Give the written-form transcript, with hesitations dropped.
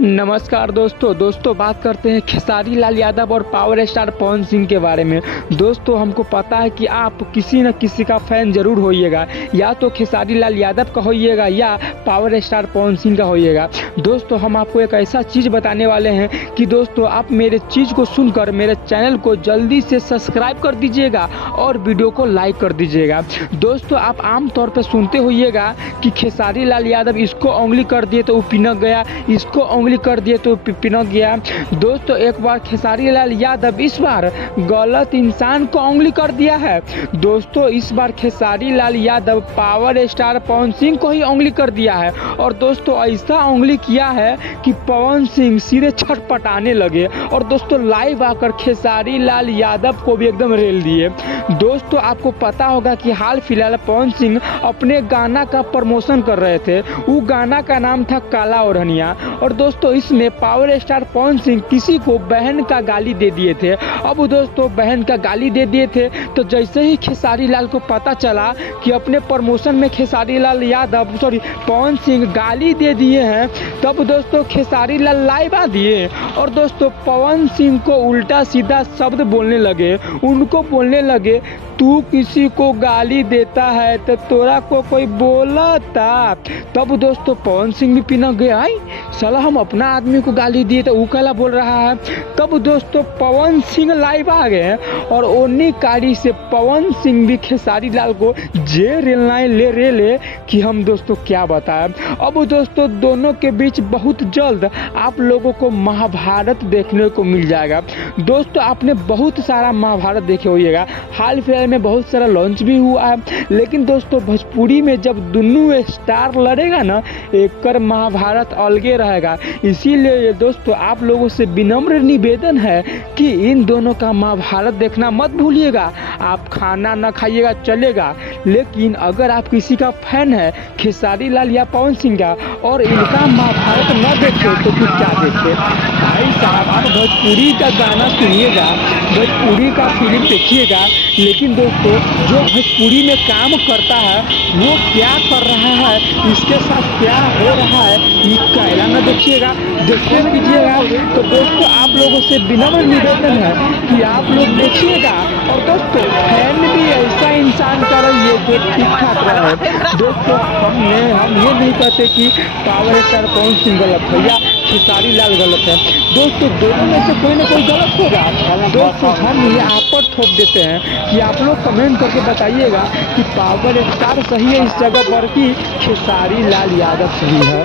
नमस्कार दोस्तों बात करते हैं खेसारी लाल यादव और पावर स्टार पवन सिंह के बारे में। दोस्तों हमको पता है कि आप किसी न किसी का फैन जरूर होइएगा, या तो खेसारी लाल यादव का होइएगा या पावर स्टार पवन सिंह का होइएगा। दोस्तों हम आपको एक ऐसा चीज़ बताने वाले हैं कि दोस्तों आप मेरे चीज़ को सुनकर मेरे चैनल को जल्दी से सब्सक्राइब कर दीजिएगा और वीडियो को लाइक कर दीजिएगा। दोस्तों आप आमतौर पर सुनते होइएगा कि खेसारी लाल यादव इसको उंगली कर दिए तो वो पिनक गया, इसको उंगली कर दिए तो पिनक गया। दोस्तों एक बार खेसारी लाल यादव इस बार गलत इंसान को उंगली कर दिया है। दोस्तों इस बार खेसारी लाल यादव पावर स्टार पवन सिंह को ही उंगली कर दिया है, और दोस्तों ऐसा उंगली किया है कि पवन सिंह सीधे छटपटाने लगे और दोस्तों लाइव आकर खेसारी लाल यादव को भी एकदम रेल दिए। दोस्तों आपको पता होगा कि हाल फिलहाल पवन सिंह अपने गाना का प्रमोशन कर रहे थे। वो गाना का नाम था काला ओढ़निया, और दोस्तों इसमें पावर स्टार पवन सिंह किसी को बहन का गाली दे दिए थे। अब दोस्तों बहन का गाली दे दिए थे तो जैसे ही खेसारी लाल को पता चला कि अपने प्रमोशन में खेसारी लाल यादव पवन सिंह गाली दे दिए हैं, तब दोस्तों खेसारी लाल लाइव आ दिए और दोस्तों पवन सिंह को उल्टा सीधा शब्द बोलने लगे। उनको बोलने लगे, तू किसी को गाली देता है तो तोरा को कोई बोला था। तब दोस्तों पवन सिंह भी पिनक गया, साला हम अपना आदमी को गाली दिए तो वो काला बोल रहा है। तब दोस्तों पवन सिंह लाइव आ गए और ओनी कारी से पवन सिंह भी खेसारी लाल को जे रेलनाए ले कि हम दोस्तों क्या बताएं। अब दोस्तों दोनों के बीच बहुत जल्द आप लोगों को महाभारत देखने को मिल जाएगा। दोस्तों आपने बहुत सारा महाभारत देखे होइएगा, हाल फिलहाल में बहुत सारा लॉन्च भी हुआ है, लेकिन दोस्तों भोजपुरी में जब दोनों स्टार लड़ेगा ना, एक कर महाभारत अलगे रहेगा। इसीलिए दोस्तों आप लोगों से विनम्र निवेदन है कि इन दोनों का महाभारत देखना मत भूलिएगा। आप खाना ना खाइएगा चलेगा, लेकिन अगर आप किसी का फैन है खेसारी लाल या पवन सिंह का और इनका महाभारत न देखे तो फिर क्या देखे। भाई साहब आप भोजपुरी का गाना सुनिएगा, भोजपुरी का फिल्म देखिएगा, लेकिन दोस्तों जो भोजपुरी में काम करता है वो क्या कर रहा है, इसके साथ क्या हो रहा है, ये कहला न देखिएगा, देखते कीजिएगा। तो दोस्तों आप लोगों से विनम्र निवेदन है कि आप लोग देखिएगा, और दोस्तों फैन भी ऐसा इंसान का रहिए जो ठीक ठाक रहे। दोस्तों हम ये नहीं कहते कि पावर स्टार पवन सिंह गलत है या खेसारी लाल गलत है। दोस्तों दोनों में से कोई ना कोई गलत होगा। दोस्तों हम यहाँ पर थोप देते हैं कि आप लोग कमेंट करके बताइएगा कि पावर स्टार सही है इस जगह पर कि खेसारी लाल यादव सही है।